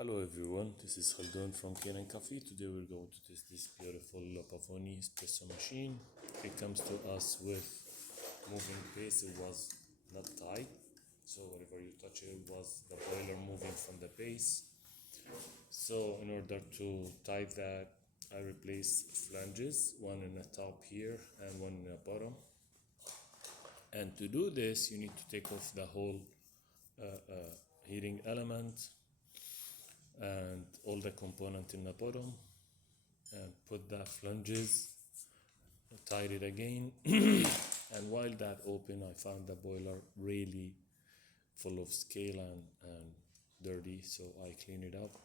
Hello everyone, this is Khaldun from Kanen Coffee. Today we're going to test this beautiful Pavoni Espresso machine. It comes to us with moving base. It was not tight, so whenever you touch it, was the boiler moving from the base. So in order to tie that, I replaced flanges, one in the top here and one in the bottom. And to do this, you need to take off the whole heating element and all the component in the bottom and put the flanges, tied it again. And while that open, I found the boiler really full of scale and dirty, so I cleaned it up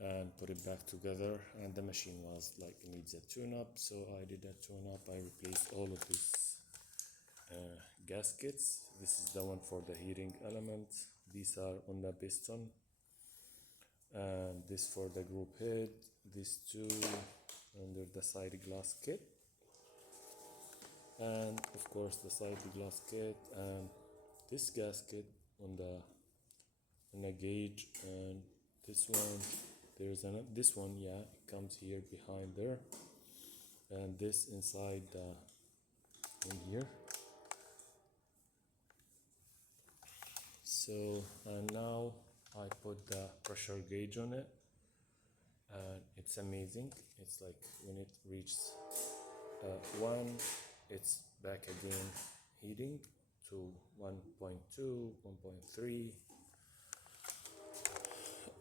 and put it back together, and the machine was like needs a tune-up, so I did a tune-up. I replaced all of these gaskets. This is the one for the heating element. These are on the piston, and this for the group head, these two under the side glass kit, and of course the side glass kit, and this gasket on the gauge, and this one, there's this one, yeah, it comes here behind there, and this inside in here. So, and now I put the pressure gauge on it, and it's amazing. It's like when it reaches 1, it's back again heating to 1.2, 1.3,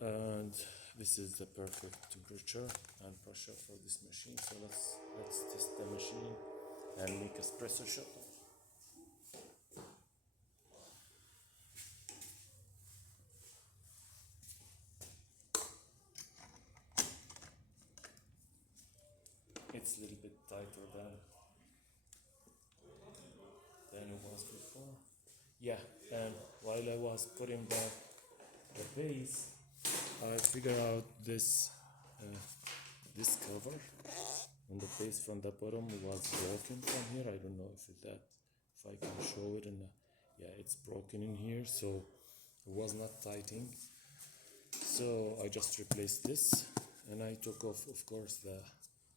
and this is the perfect temperature and pressure for this machine. So let's test the machine and make espresso shot. It's a little bit tighter than it was before. Yeah, and while I was putting the base, I figured out this cover on the base from the bottom was broken from here. I don't know if I can show it, and yeah, it's broken in here, so it was not tightening. So I just replaced this, and I took off, of course, the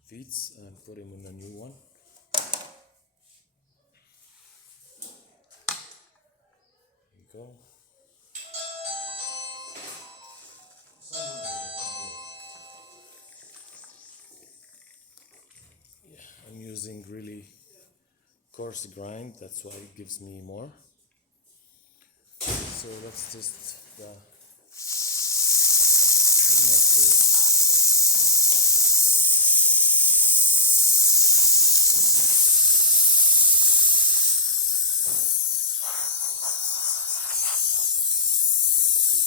feet and put him in a new one. There you go. Yeah, I'm using really coarse grind, that's why it gives me more. So let's test the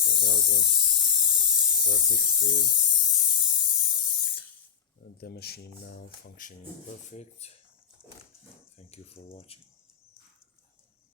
the valve was perfectly, and the machine now functioning perfect. Thank you for watching.